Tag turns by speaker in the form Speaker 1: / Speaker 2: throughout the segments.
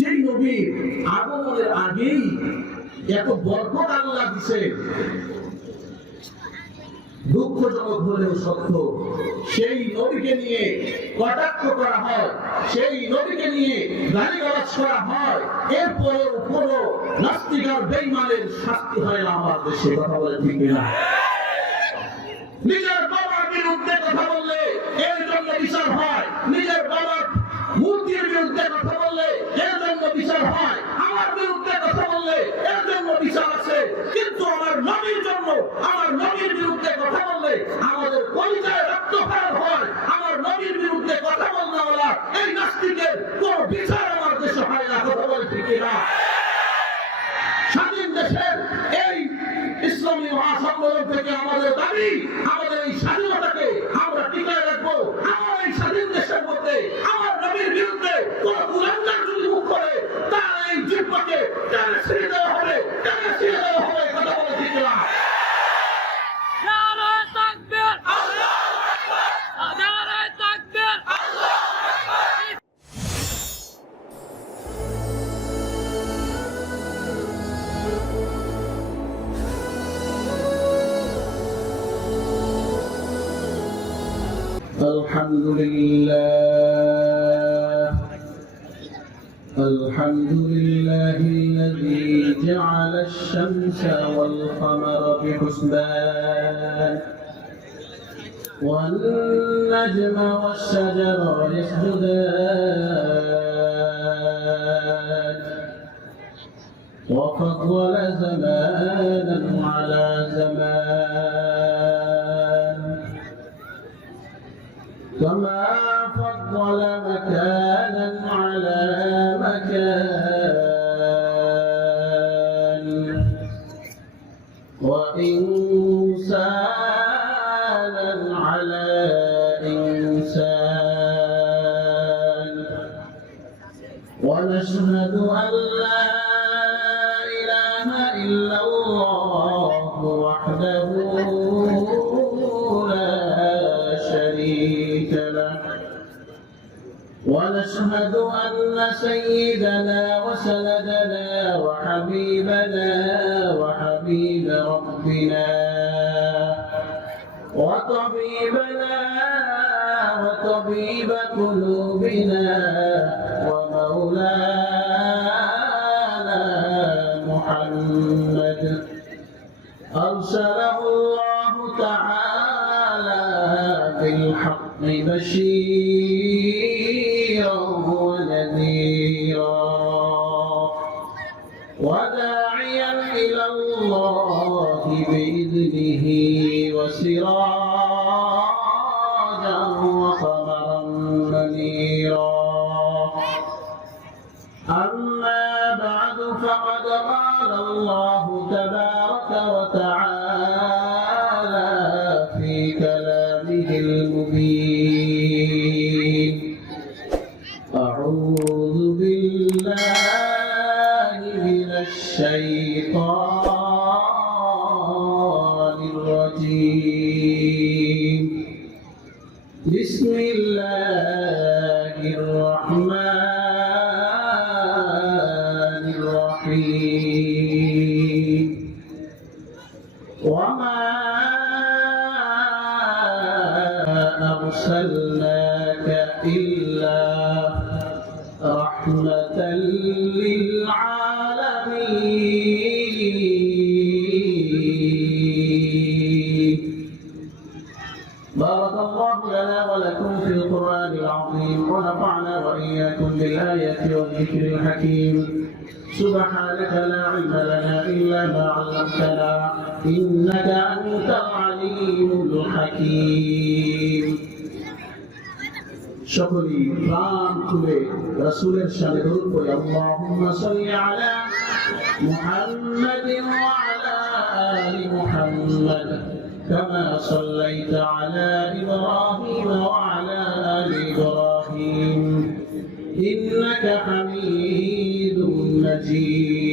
Speaker 1: সেই নবীর আগমনের আগেই এত বরকত আল্লাহ দিছে দুঃখজনক হলেও সত্য, সেই নবীকে নিয়ে কটাক্ষ করা হয়, সেই নবীকে নিয়ে গালিগালাজ করা হয়। এরপরেও কোনো নাস্তিক আর বেইমানের শাস্তি হয় না আমার দেশে, কথা বলে ঠিক না নিজের বাবার বিরুদ্ধে কথা বললে এর জন্য বিচার হয় নিজের বাবার মূর্তির বিরুদ্ধে কথা বললে এর জন্য বিচার হয় আমার বিরুদ্ধে কথা বললে এর জন্য বিচার আছে কিন্তু আমার নবীর জন্য আমার নবীর বিরুদ্ধে কথা বললে আমাদের কলিজায় রক্তপাত হয় আমার নবীর বিরুদ্ধে কথা বললে বলা এই নাস্তিকের কোন বিচার আমার দেশে হয় না, কথা বলে ঠিক না? স্বাধীন দেশের এই ইসলামী মহাসম্মেলন থেকে আমাদের দাবি, আমাদের এই স্বাধীনতাকে وفضل زمانا على زمان. وحبيبنا وحبيب ربنا. وطبيبنا وطبيب قلوبنا ومولانا محمد. أرسله الله تعالى بالحق بشيرا إلا ما علمتنا إنك أنت العليم الحكيم সকলেই প্রাণ খুলে রসুলের সাথে দরুদ পড়ি আল্লাহুম্মা সাল্লি আলা মুহাম্মাদিন ওয়া আলা আলি মুহাম্মাদ كما صليت على إبراهيم وعلى آل إبراهيم إنك حميد مجيد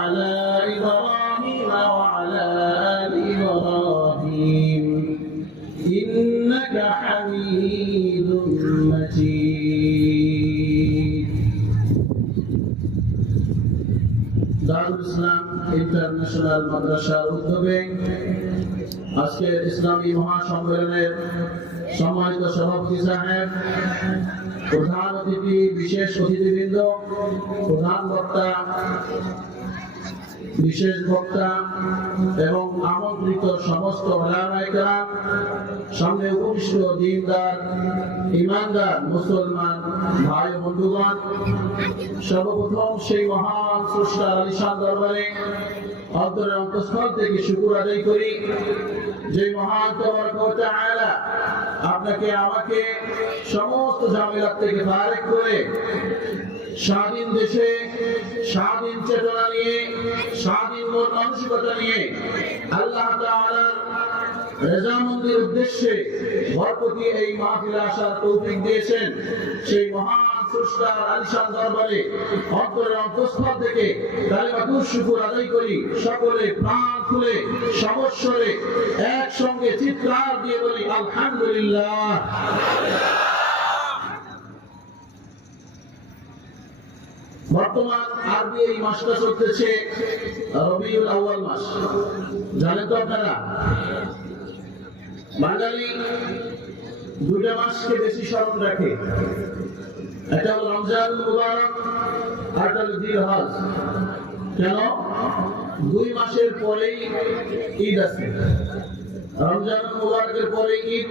Speaker 1: ইসলাম ইন্টারন্যাশনাল ইসলামী সভাপতি সাহেব প্রধান অতিথি বিশেষ অতিথিবৃন্দ প্রধান বক্তা বিশেষ বক্তা এবং আমন্ত্রিত সমস্ত ওলামাইকরা সামনে উপবিষ্ট দিনদার, ইমানদার মুসলমান ভাই বন্ধুগণ, সর্বপ্রথম সেই মহান স্রষ্টার আলিশান দরবারে অন্তরের অন্তঃস্থল থেকে শুকুর আদায় করি। যে মহান তবরক ওয়া তাআলা আপনাকে, আমাকে সমস্ত ঝামেলা থেকে ফারেক করে স্বাধীন দেশে স্বাধীন চেতনা নিয়ে, স্বাধীন মন মানসিকতা নিয়ে আল্লাহ রেজামন্দির উদ্দেশ্যে ভরপতি এই আসার তৌফিক দিয়েছেন। সেই মহান সকলে একসঙ্গে চিৎকার দিয়ে বলি, আলহামদুলিল্লাহ। বর্তমান আরবি এই মাসটা চলতেছে রবিউল আউয়াল মাস। জানেন তো আপনারা? বাঙালি দুইটা মাসকে বেশি স্মরণ রাখে। একটা হলো রমজান মুবারক, আর একটা হলো দিল হজ। কেন? দুই মাসের পরেই ঈদ আছে। রমজান মুবারকের পরে ঈদ,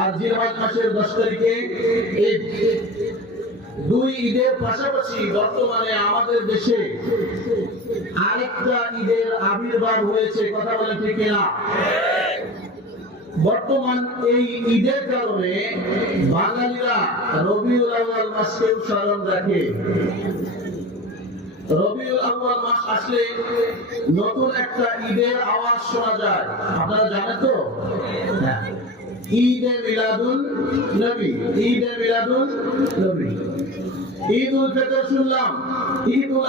Speaker 1: আর জিলহজ মাসের দশ তারিখে ঈদ। দুই ঈদের পাশাপাশি বর্তমানে আমাদের দেশে আরেকটা ঈদের আবির্ভাব হয়েছে, কথা বলেন ঠিক কিনা? বর্তমান এই ঈদের কারণে বাঙালিরা রবিউল আউয়াল মাসকেও স্মরণ রাখে। রবিউল আউয়াল মাস আসলে নতুন একটা ঈদের আওয়াজ শোনা যায়। আপনারা জানেন তো। ঈদে মিলাদুল নবী ঈদে মিলাদুল নবী। ঈদ ফিতর শুনলাম ঈদ উল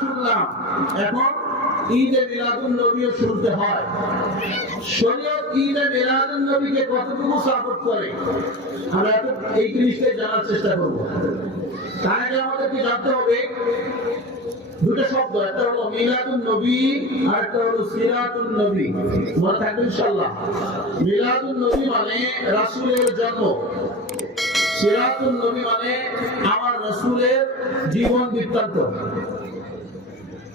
Speaker 1: শুনলাম। এখন ঈদে মিলাদুল নবীও শুনতে হয়। শরীয়ত ঈদে মিলাদুল নবীকে কতটুকু সাপোর্ট করে? আমরা এই জিনিসটাই জানার চেষ্টা করব। তার আগে আমাদেরকে জানতে হবে দুটো শব্দ, একটা হলো মিলাদুন নবী, আর একটা হলো সিরাতুন নবী। মনে থাকবে ইনশাআল্লাহ। মিলাদুন নবী মানে রাসূলের জন্ম। সিরাতুন নবী মানে আমার রাসূলের জীবন বৃত্তান্ত।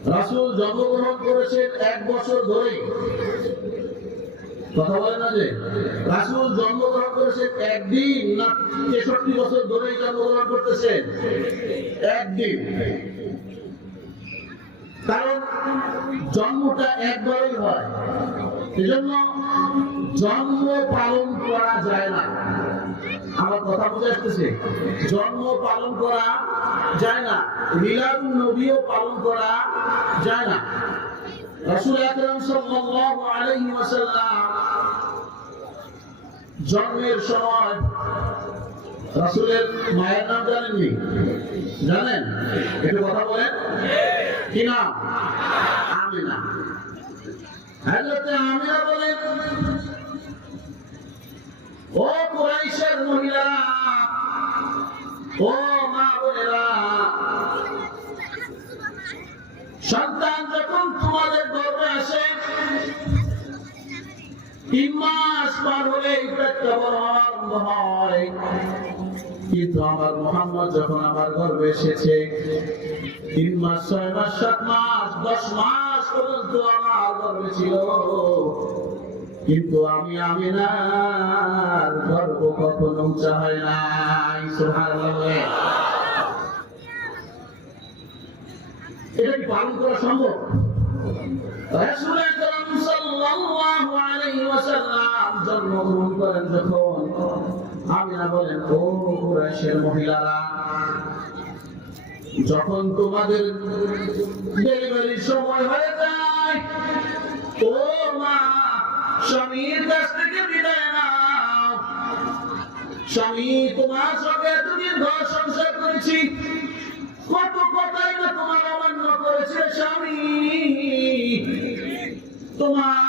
Speaker 1: রাসূল জন্মগ্রহণ করেছেন এক বছর ধরে। কথা বলে না যে? রাসূল জন্মগ্রহণ করেছেন একদিন না তেষট্টি বছর ধরেই জন্মগ্রহণ করতেছেন? একদিন। কারণ জন্মটা একবারই হয়। এজন্য জন্ম পালন করা যায় না। আমার কথা বুঝে আসতেছে? জন্ম পালন করা যায় না। মিলাদ নবীও পালন করা যায় না। রাসূল আকরাম সাল্লাল্লাহু আলাইহি ওয়াসাল্লাম জন্মের সময় রাসূলের মায়ের নাম জানেননি? জানেন? একটু কথা বলেন। কি নাম? আমিনা। হযরতে আমিনা বলেন ও কুরাইশের মহিলারা ও মা বোনেরা, সন্তান যখন তোমাদের গর্বে আসে, তিন মাস পার হলে হওয়া আরম্ভ হয়। কিন্তু আমার মোহাম্মদ যখন আমার গর্বে এসেছে? তিন মাস, ছয় মাস, সাত মাস, দশ মাস পর্যন্ত আমার গর্বে ছিল। কিন্তু আমি আমি না গর্ব কখনো উঁচা হয় নাই। এটা কি পালন করা সম্ভব? জন্মগ্রহণ করেন যখন। আমিনা বলেন, ও কুরাইশের মহিলারা, যখন তোমাদের ডেলিভারির সময় হয়ে যায়, ও মা, স্বামীর কাছ থেকে বিদায় নাও। স্বামী, তোমার সঙ্গে এতদিন ঘর সংসার করেছি। কত কথাই না তোমার অমান্য করেছে স্বামী। তোমার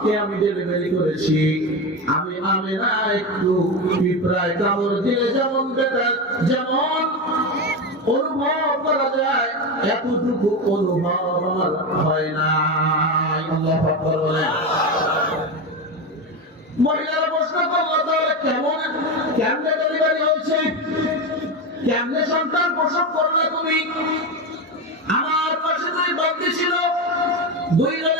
Speaker 1: মোহাম্মদকে আমি ডেলিভারি করেছি। আমি না একটু পিঁপড়ায় কামড় দিলে যেমন বেটা, যেমন আমার কেমন, কেমনে ডেলিভারি সন্তান তুমি? আমার পাশে দুই বন্ধু ছিল দুইজনের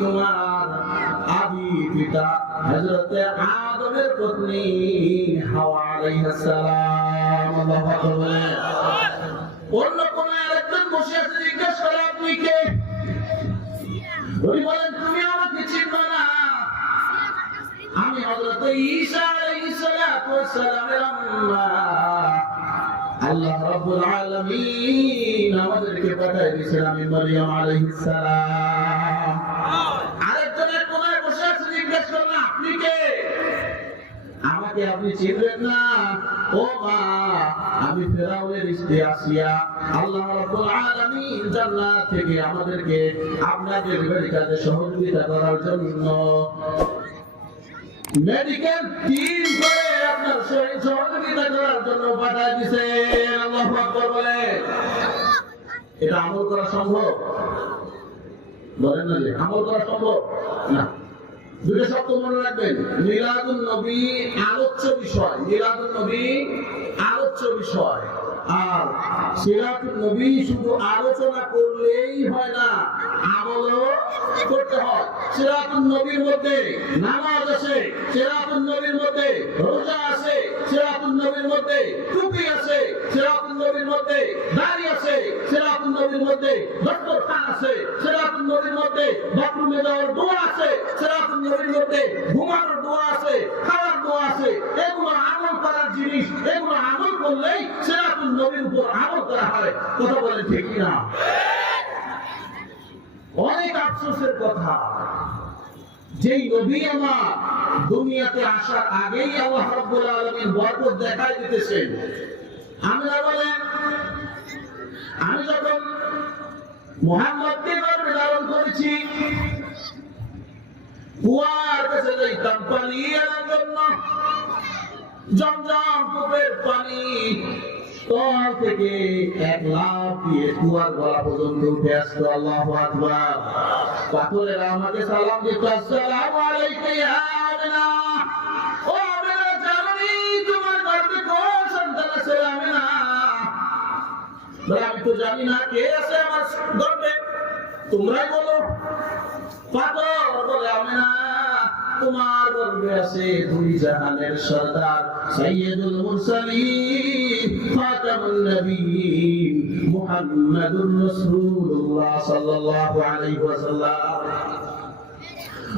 Speaker 1: তোমার আদি পিতা হযরতে আদমের পত্নী হাওয়া আলাইহিস সালাম। আল্লাহু আকবার অন্য কোন আরেকজন বসে আছে, জিজ্ঞেস করে আপনি কে? উনি বলেন, তুমি আমাকে চিনবে না। আমি হযরত ঈসা আল্লাহ আমাদেরকে পাঠিয়ে দিয়েছেন, আমি মারইয়াম আলাইহিস সালাম আরেকজনের কোনায় বসে আছে জিজ্ঞেস করলেন আপনি কে আমাকে আপনি চিনবেন না। ও মা, আমি ফেরাউনের স্ত্রী আসিয়া আল্লাহ রাব্বুল আলামিন জান্নাত থেকে আমাদেরকে আপনাদের কাজে সহযোগিতা করার জন্য মেডিকেল টিম করে আপনার সহ- সহযোগিতা করার জন্য পাঠিয়ে দিছে। আল্লাহু আকবার বলে। এটা আমল করা সম্ভব? বলেন না যে আমল করা সম্ভব? না। দুটো শব্দ মনে রাখবেন। মিলাদুল নবী আলোচ্য বিষয়। মিলাদুল নবী আলোচ্য বিষয়। আর সিরাতুন নবী শুধু আলোচনা করলেই হয় না, আমলও করতে হয়। সিরাতুন নবীর মধ্যে নামাজ আছে সিরাতুন নবীর মধ্যে রোজা আছে সিরাতুন নবীর মধ্যে টুপি আছে সিরাতুন নবীর মধ্যে দাড়ি আছে সিরাতুন নবীর মধ্যে দত্তর খান আছে সিরাতুন নবীর মধ্যে বাথরুমে যাওয়ার দোয়া আছে সিরাতুন নবীর মধ্যে ঘুমানোর দোয়া আছে, খাওয়ার দোয়া আছে। এগুলো আমল করার জিনিস, এগুলো আমল করলেই কথা বলে ঠিক না অনেক আফসোসের কথা। যেই নবী আমার দুনিয়াতে আসার আগেই আল্লাহ রাব্বুল আলামিন বরকত দেখাই দিতেছেন। আমরা বলেন, আমি যখন মোহাম্মদকে গর্ভে ধারণ করেছি, কুয়ার কাছে যাইতাম পানি আনার জন্য। জমজম কূপের পানি তল থেকে এক লাভ দিয়ে পর্যন্ত উঠে আসতো আল্লাহ পাথরেরা আমাকে সালাম দিত আসসালামু আমি তো জানি না কে আছে আমার গর্ভে। তোমরাই বলো। পাথর তোমার গর্বে আছে দুই জাহানের সর্দার সাইয়্যিদুল মুরসালিন, খাতামুন নবীন মুহাম্মাদুর রাসূলুল্লাহ সাল্লাল্লাহু আলাইহি ওয়াসাল্লাম।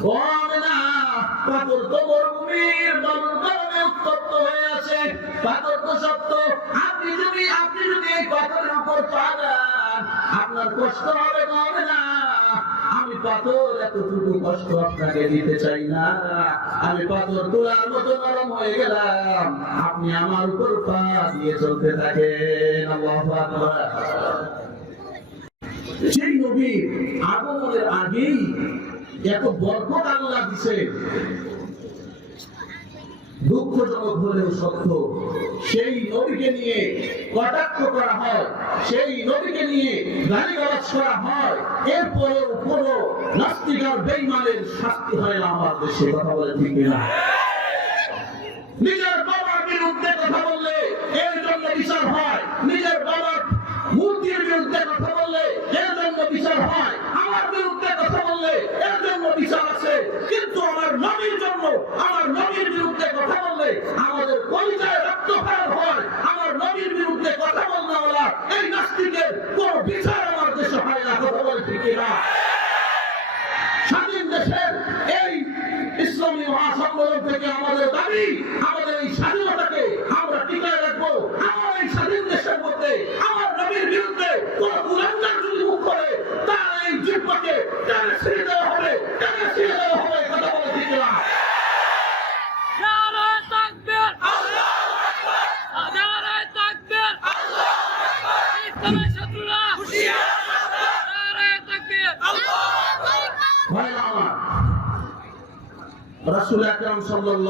Speaker 1: ও পাথর তো মরুভূমির কারণে উত্তপ্ত হয়ে আছে। পাথর তো আপনি যদি আপনি যদি এই পাথরের উপর পা আপনার কষ্ট হবে না আমি পাথর এতটুকু কষ্ট আপনাকে দিতে চাই না। আমি পাথর তোলার মতো নরম হয়ে গেলাম। আপনি আমার উপর পা দিয়ে চলতে থাকেন। সেই নবী আগমনের আগেই এত বরকত আল্লাহ দিছে। দুঃখজনক হলেও সত্য, সেই নবীকে নিয়ে কটাক্ষ করা হয়, সেই নবীকে নিয়ে গালিগালাজ করা হয়, এরপরেও কোনো নাস্তিকার বেইমানের শাস্তি হয় না আমার দেশে, কথা বলে ঠিক না আমার নবীর জন্য, আমার নবীর বিরুদ্ধে কথা বললে আমাদের কলিজায় রক্তপাত হয়। আমার নবীর বিরুদ্ধে কথা বলতে বলা এই নাস্তিকের কোন বিচার আমার দেশে হয় না, কথা বলে ঠিক না? স্বাধীন দেশের এই ইসলামী মহাসম্মেলন থেকে আমাদের দাবি, আমাদের এই স্বাধীনতাকে আমরা টিকায় রাখব। আমার এই স্বাধীন দেশের মধ্যে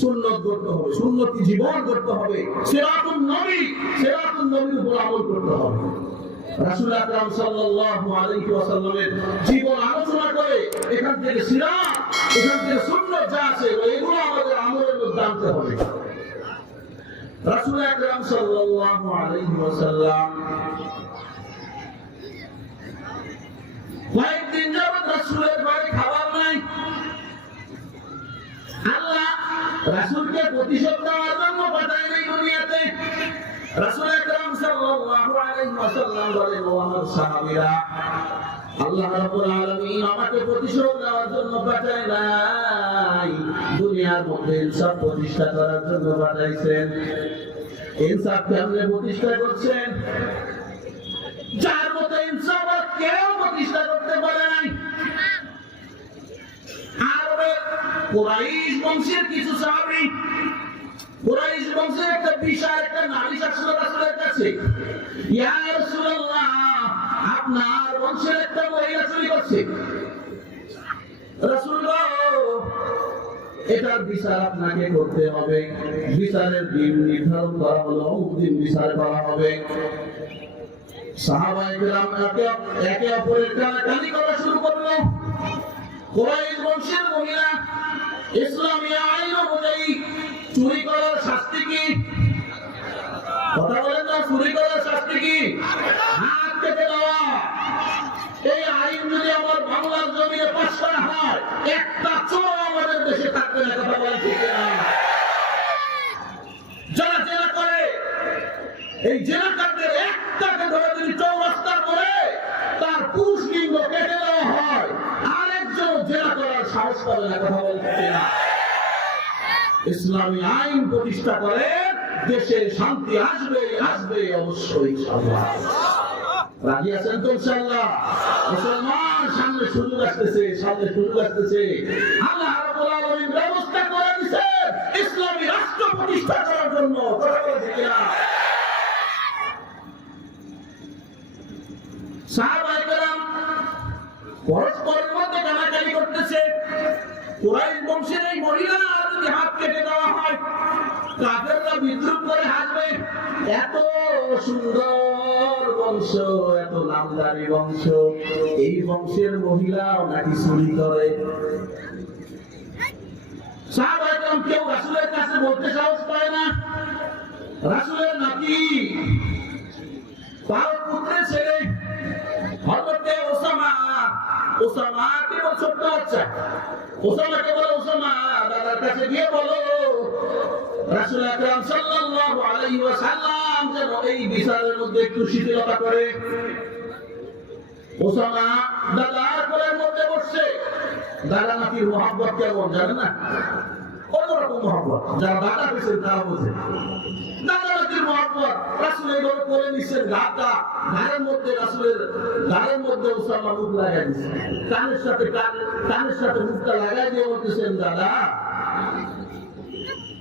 Speaker 1: সুন্নত করতে হবে, সুন্নতি জীবন করতে হবে, সিরাতুন নবী, সিরাতুন নবীর উপর আমল করতে হবে। রাসূল আকরাম সাল্লাল্লাহু আলাইহি ওয়াসাল্লামের জীবন আলোচনা করে এখান থেকে সিরাত, এখান থেকে সুন্নত যা আছে, এগুলো আমাদের আমলের মধ্যে আনতে হবে। রাসূল আকরাম সাল্লাল্লাহু আলাইহি ওয়াসাল্লাম কয়েকদিন যাবত রাসূলের বাড়ি খাবার রাসূলকে প্রতিশোধ দেওয়ার জন্য পাঠায় নাই দুনিয়াতে। রাসূল আকরাম সাল্লাল্লাহু আলাইহি ওয়াসাল্লাম বলেন, ও আমার সাহাবীরা, আল্লাহ রাব্বুল আলামিন আমাকে প্রতিশোধ দেওয়ার জন্য পাঠায় নাই। দুনিয়ার মধ্যে ইনসাফ প্রতিষ্ঠা করার জন্য পাঠাইছেন। ইনসাফ কেমনে প্রতিষ্ঠা করছেন? যার কুরাইশ বংশের কিছু সাহাবী কুরাইশ বংশের একটা বিশাল একটা নালিশ আসলো রাসূলের কাছে। ইয়া রাসূলুল্লাহ আপনার বংশের একটা মহিলা চুরি করছে। রাসূল গো, এটার বিচার আপনাকে করতে হবে। বিচারের দিন নির্ধারণ করা হলো দিন বিচার করা হবে। সাহাবায়ে কেরাম একে একে অপরের টানাটানি করা শুরু করল। কোরাইশ বংশের মহিলা ইসলামী আইন অনুযায়ী চুরি করার শাস্তি কি? কথা বলেন না চুরি করার শাস্তি কি? এই আইন যদি আমার বাংলার জমিনে পাশ করা হয়, একটা চোর আমাদের দেশে থাকবে না, কথা বলেন ঠিক যারা জেলা করে, এই জেলাকারদের একটাকে ধরে যদি চৌরাস্তার করে তার পুরুষ লিঙ্গ কেটে দেওয়া হয় আরেকজন জেলা ইসলামী আইন প্রতিষ্ঠা করে, দেশে শান্তি আসবে আসবে অবশ্যই রাজি আছেন তো, ইনশাআল্লাহ? মুসলমান, সামনে সুযোগ আসতেছে, সামনে সুযোগ আসতেছে। ব্যবস্থা ইসলামী রাষ্ট্র প্রতিষ্ঠা করার জন্য। বিদ্রুপ করে হাসবে এত সুন্দর বংশ, এত নামদারি বংশ। এই বংশের মহিলাও নাকি চুরি করে? কেউ রাসূলের কাছে বলতে সাহস পায় না। রাসূলের নাতি তার পুত্রের ছেলে, হযরতে ওসামা। ওসামা কি বল ছোট্ট বাচ্চা? ওসামাকে বলে ওসামা? দাদার কাছে গিয়ে বলো। রাসূল আকরাম সাল্লাল্লাহু আলাইহি ওয়াসাল্লাম যেন এই বিচারের মধ্যে একটু শিথিলতা করে। ওসামা দাদার কোলের মধ্যে বসছে। দাদা নাতির মহাব্বত কেমন জানে না? অন্যরকম মহাব্বত। যারা দাদা পেয়েছেন তারা বোঝে দাদা নাতির মহাব্বত? রাসূল এইভাবে করে নিচ্ছেন ঘাটটা ঘাড়ের মধ্যে রাসূলের ঘাড়ের মধ্যে ওসামা মুখ লাগাই দিচ্ছে। কানের সাথে কান- কানের সাথে মুখটা লাগাই দিয়ে বলতেছেন, দাদা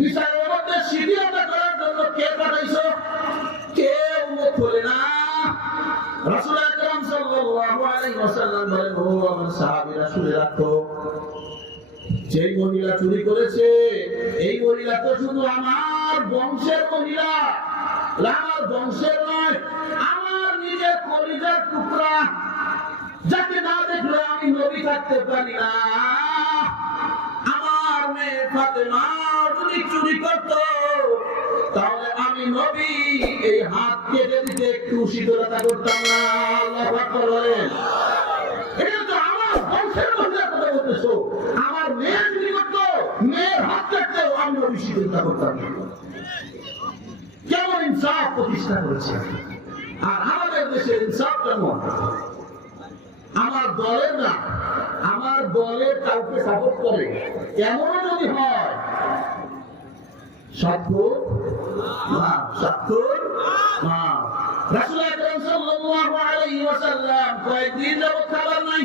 Speaker 1: বিচারের মধ্যে শিথিলতা করার জন্য কে পাঠাইছো? কেউ মুখ খোলে না? রাসূল আকরাম সাল্লাল্লাহু আলাইহি ওয়াসাল্লাম বলেন ও আমার সাহাবীরা শুনে রাখো যে মহিলা চুরি করেছে, এই মহিলা তো শুধু আমার বংশের মহিলা। আমার বংশের নয়, আমার নিজের কলিজার টুকরা। যাকে না দেখলে আমি নবী থাকতে পারি না। যদি চুরি করত, তাহলে আমি নবী, এই হাত কেটে দিতে একটু শীতলতা করতাম না। আমার বংশের মহিলার চুরি করতো, মেয়ের হাত কাটতেও আমি নবী করতাম কেমন ইনসাফ প্রতিষ্ঠা করেছে? আর আমাদের দেশের ইনসাফ কেমন? আমার দলের না, আমার দলের কাউকে সাপোর্ট করে। কেমন যদি হয়, সাক্ষর? ওয়াসাল্লাম কয়েকদিন খাবার নাই।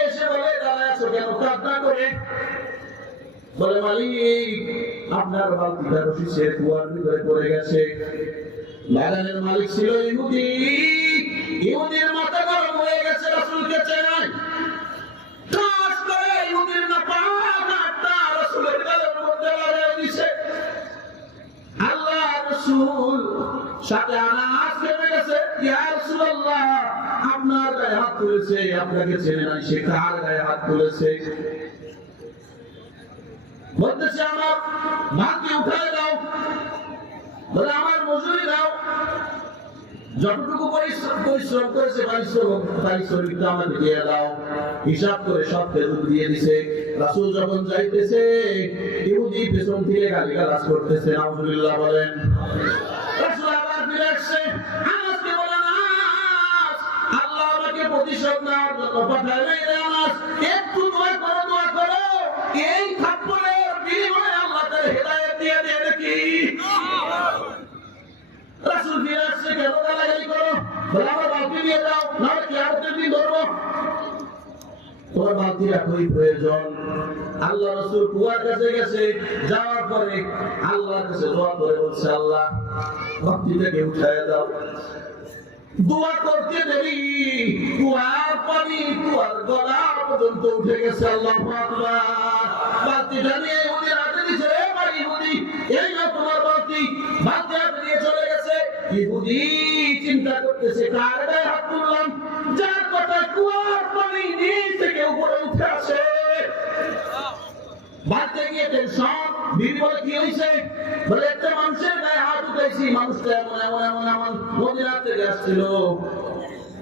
Speaker 1: বলে, মালিক, আপনার বালতিটা রশি সে কুয়ার ভিতরে পড়ে গেছে। বাগানের মালিক ছিল ইহুদি। ইহুদির মাথা গরম হয়ে গেছে, রাসূলকে রাসূলুল্লাহ, আপনার গায়ে হাত তুলেছে, আপনাকে চেনে নাই, সে কার গায়ে হাত তুলেছে? বলতেছে আমার ভাগ্যে উঠায় দাও, বলে আমার মজুরি দাও। যতটুকু পরিশ্রম করেছে পরিশ্রম পারিশ্রমিকটা আমাকে দিয়ে দাও। হিসাব করে সব ফেরত দিয়ে দিছে। রাসূল যখন যাইতেছে, ইহুদি পেছন থেকে গালি গালাজ করতেছে, নাউজুবিল্লাহ বলেন। রাসূল আবার ফিরে আসছে। আল্লাহ আমাকে প্রতিশোধ নেওয়ার জন্য পাঠায় নাই একটু দোয়া করো দোয়া করো, এই রাসূল ফিরে আসছে, কেন গালাগালি করো? বলে বালতি নিয়ে যাও, নাহলে কিয়ামতের দিন ধরবো তোমার বালতি রাখোই প্রয়োজন। আল্লাহ রসুল কুয়ার কাছে গেছে, যাওয়ার পরে আল্লাহর কাছে দোয়া করে বলছে, আল্লাহ ভক্তিটাকে উঠায় দাও। দোয়া করতে দেরি, কুয়ার পানি কুয়ার গলা পর্যন্ত উঠে গেছে, আল্লাহ বালতিটা নিয়ে ওদের হাতে দিছে এ ভাই ইহুদি এই তোমার বালতি ইহুদি চিন্তা করতেছে কুয়ার পানি নিচ থেকে উপরে উঠে আসে। বাড়তে মানুষের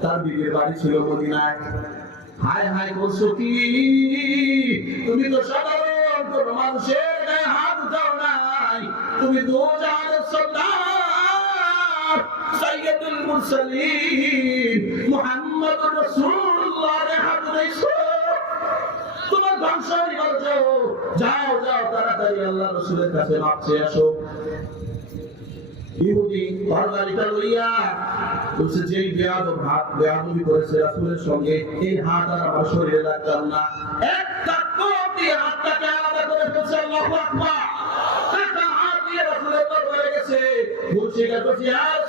Speaker 1: তার বিবির বাড়ি ছিল হায় হায়, বলছো কি? তুমি তো সাধারণ মানুষের হাত উঠাও নাই। তুমি দু সৈয়দুল মুরসালিন মুহাম্মদুর রাসূলুল্লাহ উঠাইছো তোমার হইবার যাও যাও যাও, তাড়াতাড়ি আল্লাহ রসুলের কাছে মাপ চেয়ে আসো। ইহুদি তরবারিটা লইয়া বলছে যে বেয়াদব হাত বেয়াদবি করেছে রাসূলের সঙ্গে, এই হাত আর আমার শরীরে লাগতাম না। একটা দিয়ে হাতটাকে আলাদা করে ফেলছে আল্লাহু আকবার। একটা হাত দিয়ে রাসূলের দরবারে গেছে। বলছে, এটা বলছে রাসূলুল্লাহ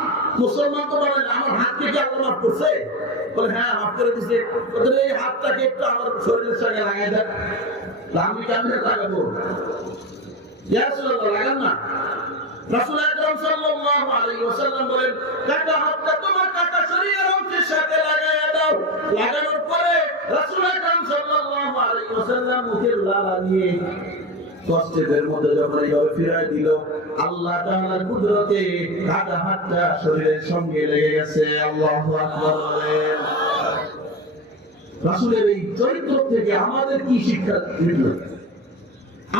Speaker 1: মুসলমান তো বলেন আমার হাত থেকে আল্লাহ মাফ করছে? বলে হ্যাঁ মাফ করে দিছে। ওদের এই হাতটাকে একটু আমার শরীরের সঙ্গে লাগাই দেন। আমি কেমনে লাগাবো? লাগান না। রাসূল আকরাম সাল্লাল্লাহু আলাইহি ওয়াসাল্লাম বলেন, কাটা হাতটা তোমার কাটা শরীরের অংশের সাথে লাগাইয়া দাও। লাগানোর পরে রাসূল আকরাম কষ্টের মধ্যে যখন এইভাবে ফিরাই দিল, আল্লাহ তাআলার কুদরতে কাটা হাতটা শরীরের সঙ্গে লেগে গেছে। আল্লাহু আকবার এই চরিত্র থেকে আমাদের কি শিক্ষা মিলল?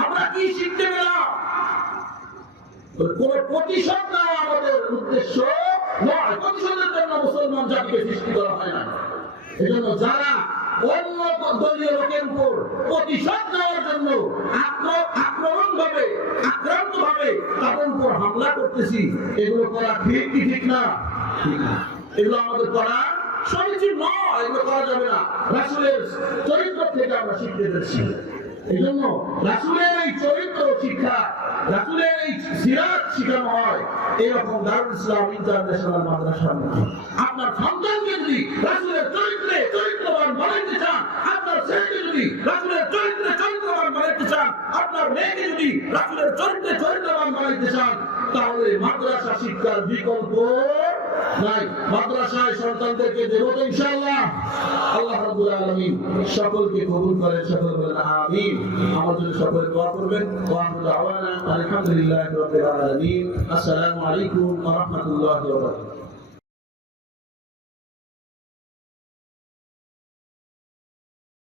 Speaker 1: আমরা কি শিখতে পেলাম? কোন প্রতিশোধ নেওয়া আমাদের উদ্দেশ্য নয়। প্রতিশোধের জন্য মুসলমান জাতিকে সৃষ্টি করা হয় না। এজন্য যারা অন্য দলীয় লোকের উপর প্রতিশোধ নেওয়ার জন্য আক্রমণ ভাবে আক্রান্ত ভাবে তাদের উপর হামলা করতেছি। এগুলো করা ঠিক কি ঠিক না? এগুলো আমাদের করা নয়, এগুলো করা যাবে না। রাসুলের চরিত্র থেকে আমরা শিখতে পেরেছি এই জন্য রাসুলের এই চরিত্র শিক্ষা, রাসুলের এই সিরাত শিখানো হয়। এরকম দারুল ইসলাম ইন্টারন্যাশনাল মাদ্রাসার মধ্যে। আপনার সন্তানকে যদি রাসুলের চরিত্রে চরিত্রবান বানাইতে চান, আপনার ছেলেকে যদি রাসুলের চরিত্রে চরিত্রবান বানাইতে চান, আপনার মেয়েকে যদি রাসুলের চরিত্রে চরিত্রবান বানাইতে চান, তাহলে মাদ্রাসা শিক্ষার বিকল্প নাই। মাদ্রাসায় সন্তানদেরকে দেবো তো ইনশাআল্লাহ। আল্লাহ রাব্বুল আলামিন সকলকে কবুল করেন, সকল বলেন আমিন। আমার জন্য সকলে দোয়া করবেন। ওয়া আলহামদুলিল্লাহি রাব্বিল আলামিন। আসসালামু আলাইকুম ওয়া রাহমাতুল্লাহি ওয়া বারাকাতুহু।